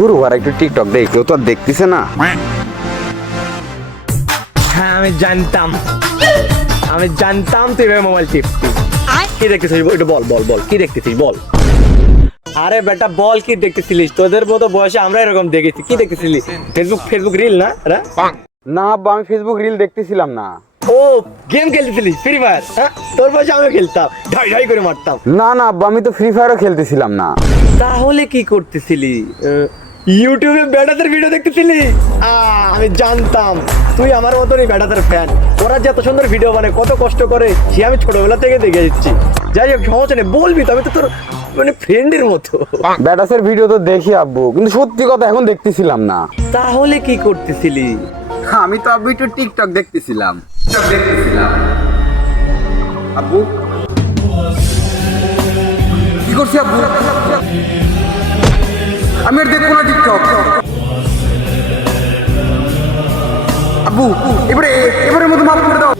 তোর ওরা একটু টিকটক দেখ, কেউ তো আর দেখতেছে না। হ্যাঁ আমি জানতাম তুই এভাবে মোবাইল টিপতি। কি দেখতেছিস ওইটা বল বল বল, কি দেখতেছিস বল। আরে বেটা বল, কি দেখতেছিলিস? তোদের মতো বয়সে আমরা এরকম দেখেছি। কি দেখতেছিলি? ফেসবুক রিল না? না আব্বা, আমি ফেসবুক রিল দেখতেছিলাম না। ও গেম খেলতেছিলিস ফ্রি ফায়ার? হ্যাঁ তোর বয়সে আমি খেলতাম, ঢাই ঢাই করে মারতাম। না না আব্বা, আমি তো ফ্রি ফায়ারও খেলতেছিলাম না। তাহলে কি করতেছিলি? ইউটিউবে বেটাদের ভিডিও দেখতেছিলি? আমি জানতাম তুই আমার মতনই বেটাদের ফ্যান। ওরা যে এত সুন্দর ভিডিও বানায়, কত কষ্ট করে, সে আমি ছোটবেলা থেকে দেখে দিচ্ছি। যাই হোক সমস্যা নেই, বলবি তো, আমি তো তোর মানে ফ্রেন্ডের মতো। ব্যাটাসের ভিডিও তো দেখি আব্বু, কিন্তু সত্যি কথা এখন দেখতেছিলাম না। তাহলে কি করতেছিলি? আমি তো আব্বু একটু টিকটক দেখতেছিলাম। আব্বু কি করছি আব্বু? আমি আর দেখবো না টিকটক। আব্বু এবারের মতো মাফ করে দাও।